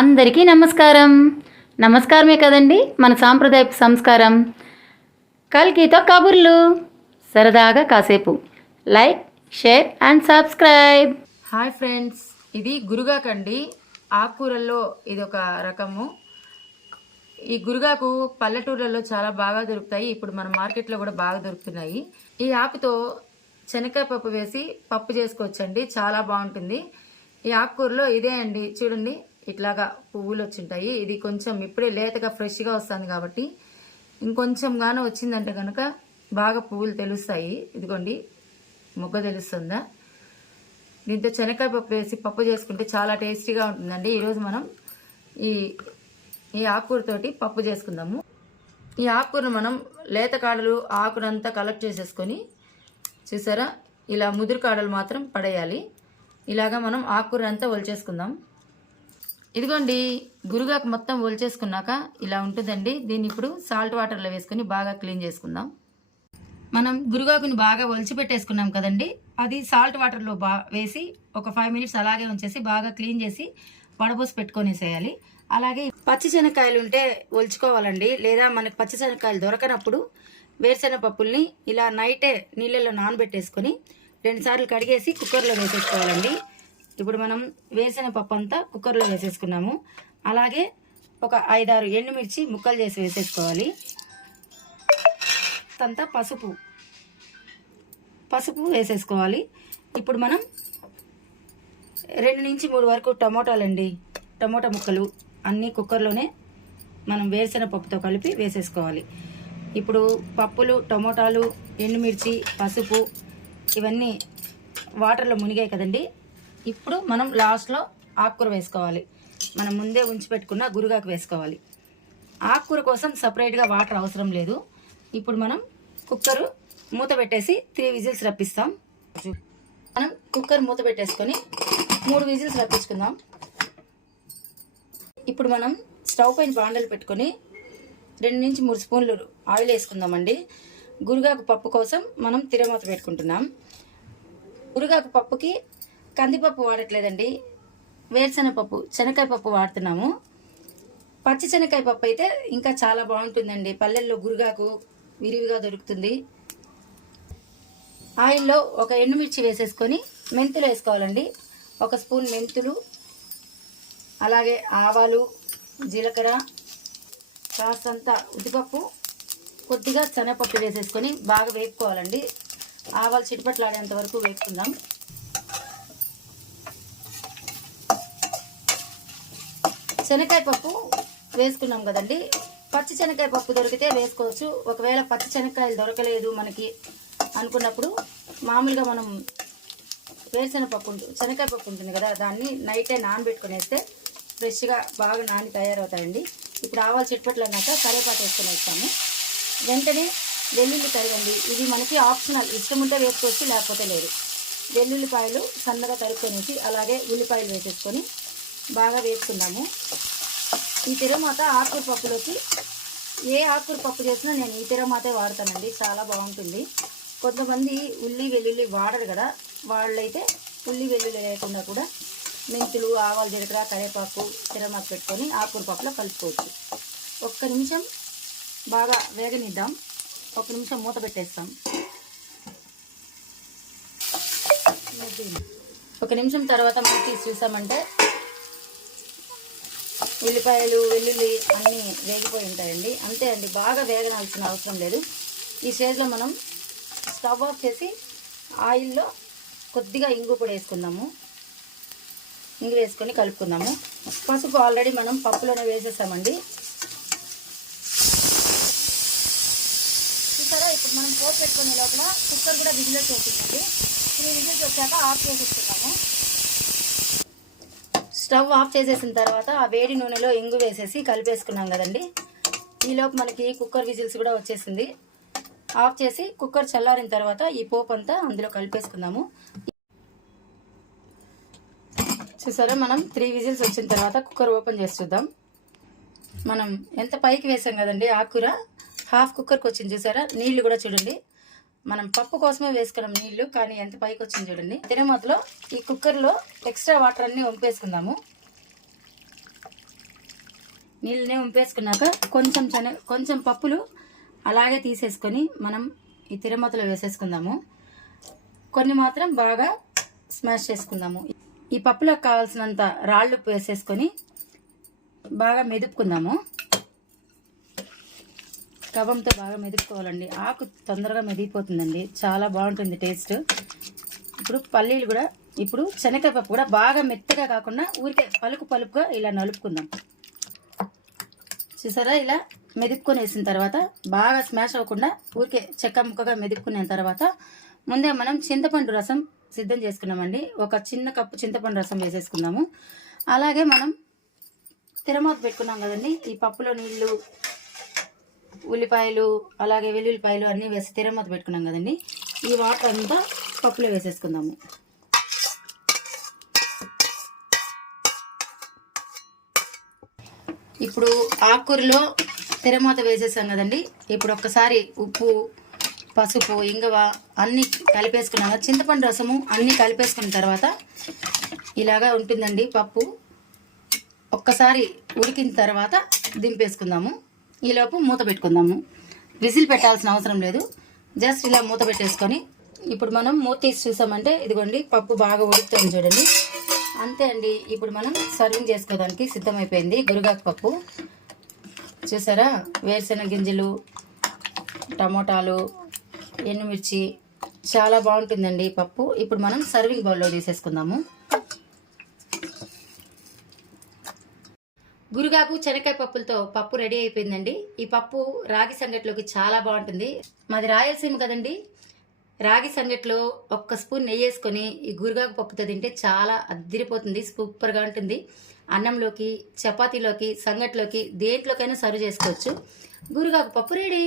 అందరికీ నమస్కారం. నమస్కారమే కదండి మన సాంప్రదాయపు సంస్కారం. కల్కితో కబుర్లు, సరదాగా కాసేపు. Like, share and subscribe. Hi friends, ఇది గురుగాకండి. ఆకుకూరల్లో ఇదొక రకము. ఈ గురుగాకు పల్లెటూర్లలో చాలా బాగా దొరుకుతాయి. ఇప్పుడు మన మార్కెట్లో కూడా బాగా దొరుకుతున్నాయి. ఈ ఆకుతో శనగకాయ పప్పు వేసి పప్పు చేసుకోవచ్చండి, చాలా బాగుంటుంది. ఈ ఆకుకూరలో ఇదే అండి, చూడండి ఇట్లాగా పువ్వులు వచ్చింటాయి. ఇది కొంచెం ఇప్పుడే లేతగా ఫ్రెష్గా వస్తుంది కాబట్టి ఇంకొంచెం గాను వచ్చిందంటే కనుక బాగా పువ్వులు తెలుస్తాయి. ఇదిగోండి మొగ్గ తెలుస్తుందా. దీంతో శనగకాయ పప్పు వేసి పప్పు చేసుకుంటే చాలా టేస్టీగా ఉంటుందండి. ఈరోజు మనం ఈ ఆకుకూరతోటి పప్పు చేసుకుందాము. ఈ ఆకుకూరను మనం లేత కాడలు ఆకునంతా కలెక్ట్ చేసేసుకొని, చూసారా ఇలా ముదురు కాడలు మాత్రం పడేయాలి. ఇలాగా మనం ఆకుకూర అంతా ఒలిచేసుకుందాం. ఇదిగోండి గురుగాకు మొత్తం ఒలిచేసుకున్నాక ఇలా ఉంటుందండి. దీన్ని ఇప్పుడు సాల్ట్ వాటర్లో వేసుకొని బాగా క్లీన్ చేసుకుందాం. మనం గురుగాకుని బాగా ఒలిచి పెట్టేసుకున్నాం కదండి, అది సాల్ట్ వాటర్లో వేసి ఒక 5 minutes అలాగే ఉంచేసి బాగా క్లీన్ చేసి వడబోసి పెట్టుకొనేసేయాలి. అలాగే పచ్చి శనగకాయలు ఉంటే ఒలుచుకోవాలండి, లేదా మనకు పచ్చి శనగకాయలు దొరకనప్పుడు వేరుశెనగ పప్పుల్ని ఇలా నైటే నీళ్ళల్లో నానబెట్టేసుకొని 2 సార్లు కడిగేసి కుక్కర్లో వేసేసుకోవాలండి. ఇప్పుడు మనం వేసిన పప్పు అంతా కుక్కర్లో వేసేసుకున్నాము. అలాగే ఒక 5-6 ఎండుమిర్చి ముక్కలు చేసి వేసేసుకోవాలి. అంతా పసుపు వేసేసుకోవాలి. ఇప్పుడు మనం 2 నుంచి 3 వరకు టమోటాలండి, టమోటా ముక్కలు అన్నీ కుక్కర్లోనే మనం వేరుశెనగ పప్పుతో కలిపి వేసేసుకోవాలి. ఇప్పుడు పప్పులు, టమోటాలు, ఎండుమిర్చి, పసుపు ఇవన్నీ వాటర్లో మునిగాయి కదండి. ఇప్పుడు మనం లాస్ట్లో ఆకుకూర వేసుకోవాలి. మనం ముందే ఉంచి పెట్టుకున్న గురుగాకు వేసుకోవాలి. ఆకుకూర కోసం సపరేట్గా వాటర్ అవసరం లేదు. ఇప్పుడు మనం కుక్కర్ మూత పెట్టేసి 3 విజిల్స్ రప్పిస్తాం. మనం కుక్కర్ మూత పెట్టేసుకొని 3 విజిల్స్ రప్పించుకుందాం. ఇప్పుడు మనం స్టవ్ పైన బాండలు పెట్టుకొని 2 నుంచి 3 స్పూన్లు ఆయిల్ వేసుకుందామండి. గురుగాకు పప్పు కోసం మనం తిరమూత పెట్టుకుంటున్నాం. గురుగాకు పప్పుకి కందిపప్పు వాడట్లేదండి, వేరుశెనగ పప్పు, శనగకాయ పప్పు వాడుతున్నాము. పచ్చి శనగకాయ పప్పు అయితే ఇంకా చాలా బాగుంటుందండి. పల్లెల్లో గురుగాకు విరివిగా దొరుకుతుంది. ఆయిల్లో ఒక ఎండుమిర్చి వేసేసుకొని మెంతులు వేసుకోవాలండి. 1 స్పూన్ మెంతులు, అలాగే ఆవాలు, జీలకర్ర, కాస్తంత ఉద్దిపప్పు, కొద్దిగా శనగపప్పు వేసేసుకొని బాగా వేపుకోవాలండి. ఆవాలు చిటపట్లాడేంత వరకు వేపుకుందాం. శనగకాయ పప్పు వేసుకున్నాం కదండి. పచ్చి శనగకాయ పప్పు దొరికితే వేసుకోవచ్చు. ఒకవేళ పచ్చి శనగకాయలు దొరకలేదు మనకి అనుకున్నప్పుడు మామూలుగా మనం వేరుశెనగ పప్పు శనగకాయ పప్పు ఉంటుంది కదా, దాన్ని నైటే నానబెట్టుకునేస్తే ఫ్రెష్గా బాగా నాని తయారవుతాయండి. ఇప్పుడు ఆవాలు చిట్పట్లు అన్నాక కరివేపాకు వేసుకొని వేస్తాము. వెంటనే వెల్లుల్లి తరగండి. ఇది మనకి ఆప్షనల్, ఇష్టం ఉంటే వేసుకోవచ్చు, లేకపోతే లేదు. వెల్లుల్లిపాయలు సన్నగా తరుక్కొనేసి అలాగే ఉల్లిపాయలు వేసేసుకొని బాగా వేసుకుందాము. ఈ తిరమాత ఆకుకూర పప్పులోకి ఏ ఆకుకూర పప్పు చేసినా నేను ఈ తిరమాతే వాడతానండి, చాలా బాగుంటుంది. కొంతమంది ఉల్లి వెల్లుల్లి వాడరు కదా, వాళ్ళైతే ఉల్లి వెల్లుల్లి లేకుండా కూడా మెంతులు, ఆవాలు, జీలకర్ర, కరివేపాకు, తిరమాత పెట్టుకొని ఆకుకూర పప్పులో కలుపుకోవచ్చు. 1 నిమిషం బాగా వేగనిద్దాం. 1 నిమిషం మూత పెట్టేస్తాం. 1 నిమిషం తర్వాత మనం తీసి చూసామంటే ఉల్లిపాయలు, వెల్లుల్లి అన్నీ వేగిపోయి ఉంటాయండి. అంతే అండి, బాగా వేగనాల్సిన అవసరం లేదు. ఈ స్టేజ్లో మనం స్టవ్ ఆఫ్ చేసి ఆయిల్లో కొద్దిగా ఇంగు పొడి వేసుకుందాము. ఇంగు వేసుకొని కలుపుకుందాము. పసుపు ఆల్రెడీ మనం పప్పులోనే వేసేసామండి. చూసారా, ఇప్పుడు మనం పోపు పెట్టుకునే లోపల కుక్కర్ కూడా విజిల్స్ వచ్చిందండి. 3 విజిల్స్ వచ్చాక ఆఫ్ చేసేసుకుందాము. స్టవ్ ఆఫ్ చేసేసిన తర్వాత ఆ వేడి నూనెలో ఇంగు వేసేసి కలిపేసుకున్నాం కదండి. ఈలోపు మనకి కుక్కర్ విజిల్స్ కూడా వచ్చేసింది. ఆఫ్ చేసి కుక్కర్ చల్లారిన తర్వాత ఈ పోపు అంతా అందులో కలిపేసుకుందాము. చూసారా, మనం 3 విజిల్స్ వచ్చిన తర్వాత కుక్కర్ ఓపెన్ చేసి చూద్దాం. మనం ఎంత పైకి వేసాం కదండి ఆకుకూర, హాఫ్ కుక్కర్కి వచ్చింది. చూసారా, నీళ్లు కూడా చూడండి, మనం పప్పు కోసమే వేసుకున్నాం నీళ్లు, కానీ ఎంత పైకి వచ్చింది చూడండి. తిరమూతలో ఈ కుక్కర్లో ఎక్స్ట్రా వాటర్ అన్నీ వంపేసుకుందాము. నీళ్ళనే ఉంపేసుకున్నాక కొంచెం పప్పులు అలాగే తీసేసుకొని మనం ఈ తిరుమతలో వేసేసుకుందాము. కొన్ని మాత్రం బాగా స్మాష్ చేసుకుందాము. ఈ పప్పులకు కావాల్సినంత రాళ్ళు ఉప్పు వేసేసుకొని బాగా మెదుపుకుందాము. కవ్వంతో బాగా మెదుపుకోవాలండి. ఆకు తొందరగా మెదిగిపోతుందండి, చాలా బాగుంటుంది టేస్ట్. ఇప్పుడు పల్లీలు కూడా, ఇప్పుడు శనగపప్పు కూడా బాగా మెత్తగా కాకుండా ఊరికే పలుకుగా ఇలా నలుపుకుందాం. చూసారా, ఇలా మెదుపుకొని వేసిన తర్వాత బాగా స్మాష్ అవ్వకుండా ఊరికే చెక్క ముక్కగా మెదుపుకున్న తర్వాత ముందే మనం చింతపండు రసం సిద్ధం చేసుకున్నామండి. ఒక చిన్న కప్పు చింతపండు రసం వేసేసుకుందాము. అలాగే మనం తిరమాత పెట్టుకున్నాం కదండి, ఈ పప్పులో నీళ్ళు, ఉల్లిపాయలు, అలాగే వెల్లుల్లిపాయలు అన్నీ వేసి తిరమాత పెట్టుకున్నాం కదండి, ఈ వాటర్ అంతా పప్పులో వేసేసుకుందాము. ఇప్పుడు ఆకుకూరలో తిరమాత వేసేసాం కదండి, ఇప్పుడు ఒక్కసారి ఉప్పు, పసుపు, ఇంగువ అన్నీ కలిపేసుకున్నాము. చింతపండు రసము అన్నీ కలిపేసుకున్న తర్వాత ఇలాగా ఉంటుందండి పప్పు. ఒక్కసారి ఉడికిన తర్వాత దింపేసుకుందాము. ఈలోపు మూత పెట్టుకుందాము. విజిల్ పెట్టాల్సిన అవసరం లేదు, జస్ట్ ఇలా మూత పెట్టేసుకొని ఇప్పుడు మనం మూత తీసి చూసామంటే ఇదిగోండి పప్పు బాగా ఉడుకుతుంది చూడండి. అంతే అండి, ఇప్పుడు మనం సర్వింగ్ చేసుకోవడానికి సిద్ధమైపోయింది గురుగాకు పప్పు. చూసారా, వేరుశెనగ గింజలు, టమోటాలు, ఎండుమిర్చి, చాలా బాగుంటుందండి ఈ పప్పు. ఇప్పుడు మనం సర్వింగ్ బౌల్లో తీసేసుకుందాము. గురుగాకు శనక్కాయ పప్పులతో పప్పు రెడీ అయిపోయిందండి. ఈ పప్పు రాగి సంగట్లోకి చాలా బాగుంటుంది. మాది రాయలసీమ కదండి, రాగి సంగట్లో ఒక్క స్పూన్ నెయ్యి వేసుకొని ఈ గురుగాకు పప్పుతో తింటే చాలా అద్దిరిపోతుంది, సూపర్గా ఉంటుంది. అన్నంలోకి, చపాతీలోకి, సంగట్లోకి, దేంట్లోకైనా సర్వ్ చేసుకోవచ్చు. గురుగాకు పప్పు రెడీ.